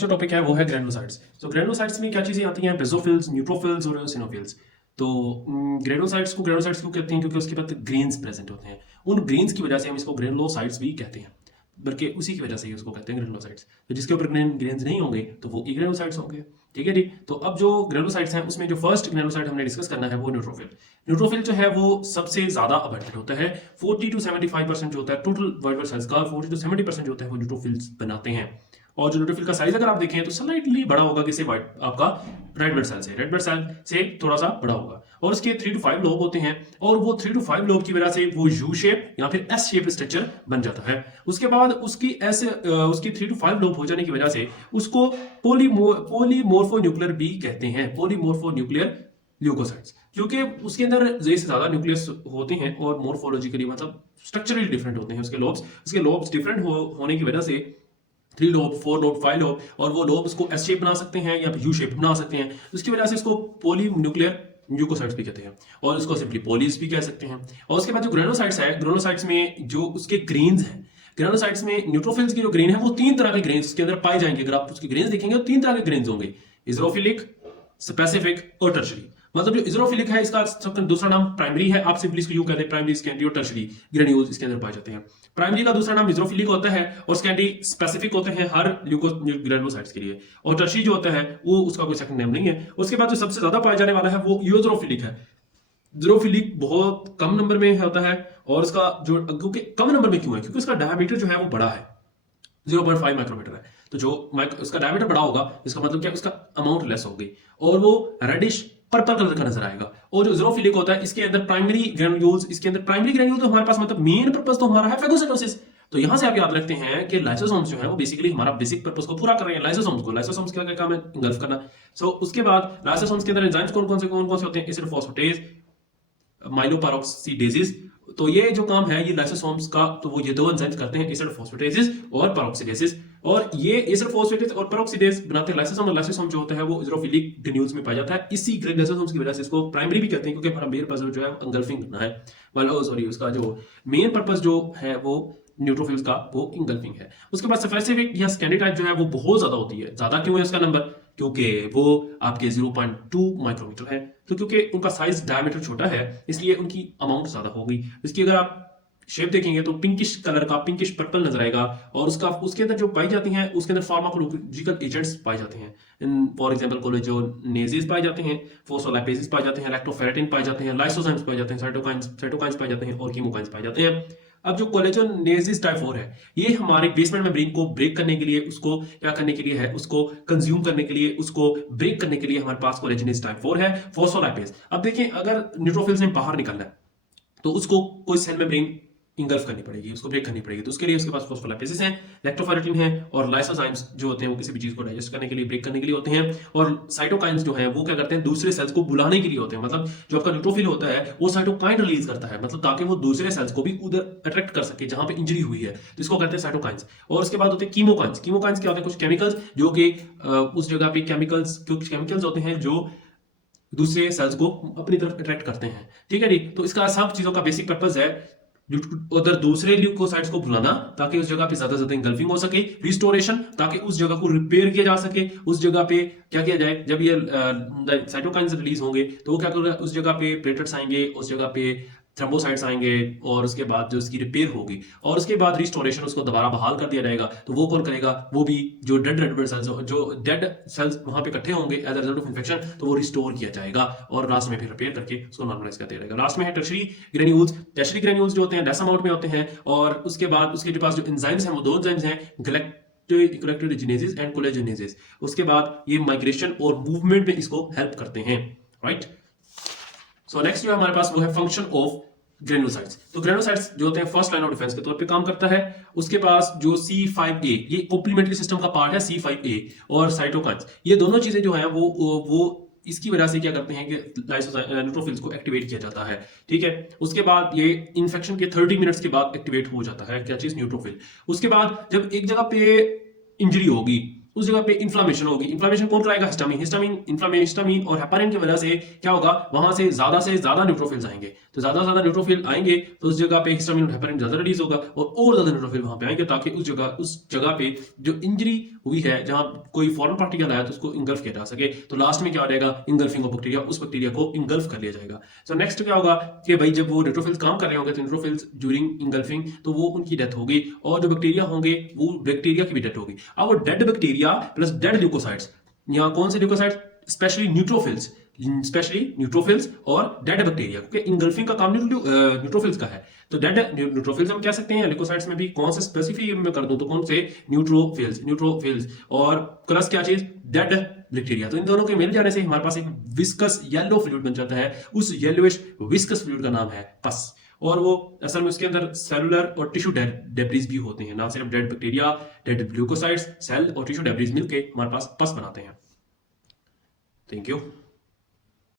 Next जो topic है वो है ग्रेनुलोसाइट्स। तो ग्रेनुलोसाइट्स में क्या चीजें आती हैं, बेसोफिल्स, न्यूट्रोफिल्स और सिनोफिल्स। तो ग्रेनुलोसाइट्स को ग्रेनुलोसाइट्स क्यों कहते हैं, क्योंकि उसके बाद ग्रेन्स प्रेजेंट होते हैं। उन ग्रेन्स की वजह से हम इसको ग्रेनुलोसाइट्स भी कहते हैं, बल्कि उसी की वजह से ही उसको कहते हैं ग्रेनुलोसाइट्स। तो जिसके ऊपर ग्रेन्स नहीं होंगे तो वो ग्रेनुलोसाइट्स होंगे। ठीक है जी। तो अब जो ग्रेनुलोसाइट्स हैं उसमें जो फर्स्ट ग्रेनुलोसाइट हमने डिस्कस करना है वो न्यूट्रोफिल। न्यूट्रोफिल जो है वो सबसे ज्यादा अबंडेंट होता है। 40 to 75% जो होता है टोटल वाइट ब्लड सेल्स का 40 to 70% जो होता है वो न्यूट्रोफिल्स बनाते हैं। और जो न्यूट्रोफिल का साइज अगर आप देखें तो स्लाइटली बड़ा होगा किसी वाइट आपका रेड ब्लड सेल से, रेड ब्लड सेल से थोड़ा सा बड़ा होगा। और उसके 3 to 5 लोब होते हैं और वो 3 to 5 लोब की वजह से वो यू शेप या फिर एस शेप स्ट्रक्चर बन जाता है। उसके बाद उसकी उसकी 3 to 5 लोब हो जाने की वजह से उसको पॉलीमोर्फोन्यूक्लियर भी कहते हैं, पॉलीमोर्फोन्यूक्लियर ल्यूकोसाइट्स, क्योंकि उसके अंदर से ज्यादा न्यूक्लियस होते हैं और मोर्फोलॉजिकली मतलब स्ट्रक्चरली डिफरेंट होते हैं उसके लोब्स डिफरेंट होने की वजह से 3 लोब, 4 लोब, 5 लोब, और वो लोब उसको एस शेप बना सकते हैं या यू शेप बना सकते हैं। उसकी वजह से इसको पॉलीन्यूक्लियर ल्यूकोसाइट्स भी कहते हैं और इसको सिंपली पॉलीज भी कह सकते हैं। और उसके बाद जो ग्रेनुलोसाइट्स है, ग्रेनुलोसाइट्स में जो उसके ग्रेन्स हैं, ग्रेनुलोसाइट्स में न्यूट्रोफिल्स की जो ग्रेन है वो 3 तरह के ग्रेन्स उसके अंदर पाए जाएंगे। अगर आप उसके ग्रेन्स देखेंगे तो 3 तरह के ग्रेन्स होंगे, इज़ोफिलिक, स्पेसिफिक और टर्शरी। मतलब जो इज़ोफिलिक है इसका सबका दूसरा नाम प्राइमरी है, आप सिंपली इसको यूं कहते हैं प्राइमरी, सेकेंडरी और टर्शरी ग्रेन्यूल्स इसके अंदर पाए जाते हैं। प्राइमरी का दूसरा नाम इज़ोफिलिक होता है और सेकेंडरी स्पेसिफिक होते हैं हर ग्रेनुलोसाइट्स के लिए, और टर्शरी जो होता है वो उसका कोई सेकंड नेम नहीं है। उसके बाद जो सबसे ज्यादा पाया जाने वाला है वो यूरोफिलिक है। यूरोफिलिक बहुत कम नंबर में होता है और उसका जो, क्योंकि कम नंबर में क्यों है, क्योंकि उसका डायमीटर जो है वो बड़ा है, 0.5 माइक्रोमीटर है। तो जो उसका डायमीटर बड़ा होगा इसका मतलब क्या, उसका अमाउंट लेस होगी और वो रेडिश पर्पल कलर का नजर आएगा। और जो ज़ीरोफिलिक होता है इसके अंदर प्राइमरी ग्रेन्यूल्स, इसके अंदर प्राइमरी ग्रेन्यूल तो हमारे पास मतलब मेन पर्पस तो हमारा है फेगोसाइटोसिस। तो यहां से आप याद रखते हैं कि लाइसोसोम्स जो है वो बेसिकली हमारा बेसिक पर्पस को पूरा कर रहे हैं। लाइसोसोम्स का काम है इंगल्फ करना। सो उसके बाद लाइसोसोम्स के अंदर एंजाइम्स कौन कौन से होते हैं, एसिड फॉस्फेटेज, माइलोपेरोक्सीडेजेस। तो ये जो काम है ये लाइसोसोम्स का, तो वो ये 2 एंजाइम्स करते हैं, एसिड फॉस्फेटेजेस और पेरोक्सीडेजेस। और ये एसिड फॉस्फेटेज और पेरोक्सीडेज बनाते हैं लाइसोसोम, और लाइसोसोम जो होता है वो यूरोफिलिक ग्रेन्यूल्स में पाया जाता है। इसी लाइसोसोम्स की वजह से इसको प्राइमरी भी कहते हैं, क्योंकि हमारा मेन पर्पस जो है इंगल्फिंग करना है। मतलब सॉरी, उसका जो मेन पर्पस जो है वो न्यूट्रोफिल्स का वो इंगल्फिंग है। उसके बाद स्पेसिफिक या स्कैंडी टाइप जो है वो बहुत ज्यादा होती है। ज्यादा क्यों है उसका नंबर, क्योंकि वो आपके 0.2 माइक्रोमीटर है। तो क्योंकि उनका साइज डायमीटर छोटा है इसलिए उनकी अमाउंट ज्यादा होगी। इसकी अगर आप शेप देखेंगे तो पिंकिश कलर का, पिंकिश पर्पल नजर आएगा। और उसके अंदर जो पाई जाती हैं उसके अंदर फार्माकोलॉजिकल एजेंट्स पाए जाते हैं। फॉर एग्जांपल कोलेजोनेजेस पाए जाते हैं, फोस्फोलाइपेजेस पाए जाते हैं, लैक्टोफेरेटिन पाए जाते हैं, लाइसोजाइम्स पाए जाते हैं, साइटोकाइंस पाए जाते हैं और कीमोकाइंस पाए जाते हैं। अब जो कोलेजोनेजेस टाइप 4 है ये हमारे बेसमेंट मेम्ब्रेन को ब्रेक करने के लिए, उसको क्या करने के लिए है, उसको कंज्यूम करने के लिए, उसको ब्रेक करने के लिए हमारे पास कोलेजोनेज टाइप 4 है। फोस्फोलाइपेज, अब देखिए अगर न्यूट्रोफिल्स ने बाहर निकलना है तो उसको कोई सेल मेम्ब्रेन इंगल्फ करनी पड़ेगी, उसको ब्रेक करनी पड़ेगी। तो उसके लिए उसके पास फोस्फोलाइपेजेस हैं, लैक्टोफेरेटिन है और लाइसोजाइम्स जो होते हैं वो किसी भी चीज को डाइजेस्ट करने के लिए, ब्रेक करने के लिए होते हैं। और साइटोकाइंस जो है वो क्या करते हैं, दूसरे सेल्स को बुलाने के लिए होते हैं। मतलब जो आपका न्यूट्रोफिल होता है वो साइटोकाइन रिलीज करता है, मतलब ताकि वो दूसरे सेल्स को भी उधर अट्रैक्ट कर सके जहां पे इंजरी हुई है, तो इसको कहते हैं साइटोकाइंस। और उसके बाद होते हैं कीमोकाइंस। कीमोकाइंस क्या होते हैं, कुछ केमिकल्स जो कि उस जगह पे कुछ केमिकल्स होते हैं जो दूसरे सेल्स को अपनी तरफ अट्रैक्ट करते हैं। ठीक है जी। तो इसका सब चीजों का बेसिक पर्पस है उधर दूसरे ल्यूकोसाइट्स को बुलाना ताकि उस जगह पे ज्यादा इंगल्फिंग हो सके, रिस्टोरेशन ताकि उस जगह को रिपेयर किया जा सके। उस जगह पे क्या किया जाए, जब ये साइटोकाइंस रिलीज होंगे तो वो क्या करेगा, उस जगह पे प्लेटलेट्स आएंगे, उस जगह पे थ्रोम्बोसाइट्स आएंगे और उसके बाद जो उसकी रिपेयर होगी और उसके बाद रिस्टोरेशन, उसको दोबारा बहाल कर दिया जाएगा। तो वो कौन करेगा, वो भी जो डेड रेड ब्लड सेल्स, जो डेड सेल्स वहां पे इकट्ठे होंगे as a result of infection, तो वो रिस्टोर किया जाएगा और लास्ट में फिर रिपेयर करके उसको नॉर्मलाइज कर दिया जाएगा। लास्ट में है टर्शरी ग्रेन्यूल्स। टर्शरी ग्रेन्यूल्स जो होते हैं लेस अमाउंट में होते हैं और उसके बाद उसके पास जो एंजाइम्स हैं वो 2 एंजाइम्स हैं, गैलेक्टोजेनेसिस एंड कोलेजोनेसिस। उसके बाद ये माइग्रेशन और मूवमेंट में इसको हेल्प करते हैं, राइट। सो नेक्स्ट जो हमारे पास वो है फंक्शन ऑफ ग्रेनुलोसाइट्स। तो ग्रेनुलोसाइट्स जो होते हैं फर्स्ट लाइन ऑफ डिफेंस के तौर पे काम करता है। उसके पास जो C5a, ये कॉम्प्लीमेंट्री सिस्टम का पार्ट है C5a, और साइटोकाइंस, ये दोनों चीजें जो है वो इसकी वजह से क्या करते हैं कि न्यूट्रोफिल्स को एक्टिवेट किया जाता है। ठीक है। उसके बाद ये इन्फेक्शन के 30 मिनट्स के बाद एक्टिवेट हो जाता है क्या चीज, न्यूट्रोफिल। उसके बाद जब एक जगह पे इंजरी होगी उस जगह पे इन्फ्लामेशन होगी। इन्फ्लामेशन कौन कराएगा, हिस्टामिन और हेपारिन की वजह से क्या होगा, वहां से ज्यादा न्यूट्रोफिल्स आएंगे। तो ज्यादा न्यूट्रोफिल आएंगे तो उस जगह पे हिस्टामिन और हेपारिन ज्यादा रिलीज होगा और ज्यादा न्यूट्रोफिल वहां पे आएंगे ताकि उस जगह पे जो इंजरी हुई है जहां कोई फॉरेन पार्टिकल आया तो उसको इंगल्फ किया जा सके, तो लास्ट में क्या हो जाएगा, इंगल्फिंग ऑफ बैक्टीरिया, उस बैक्टीरिया को इंगल्फ कर लिया जाएगा। सो नेक्स्ट क्या होगा कि भाई जब वो न्यूट्रोफिल्स काम कर रहे होंगे तो न्यूट्रोफिल्स ड्यूरिंग इंगल्फिंग तो वो उनकी डेथ होगी, और जो बैक्टीरिया होंगे वो बैक्टीरिया की भी डेथ होगी। अब वो dead bacteria plus dead leukocytes, यहाँ कौन से ल्यूकोसाइट्स, स्पेशली न्यूट्रोफिल्स और डेड बैक्टीरिया, क्योंकि इंगल्फिंग का काम न्यूट्रोफिल्स का है, तो डेड न्यूट्रोफिल्स हम कह सकते हैं, ल्यूकोसाइट्स में भी कौन से स्पेसिफिक में कर दूं तो कौन से, न्यूट्रोफिल्स और प्लस क्या चीज, डेड बैक्टीरिया। तो इन दोनों के मिल जाने से हमारे पास एक विस्कस येलो फ्लूइड बन जाता है, उस येलोइश विस्कस फ्लूइड का नाम है पस, और वो असल में उसके अंदर सेलुलर और टिश्यू डेब्रिस भी होते हैं, ना सिर्फ dead bacteria, dead glucosides, cell और टिश्यू डेब्रिस मिलके हमारे पास पस बनाते हैं। Thank you.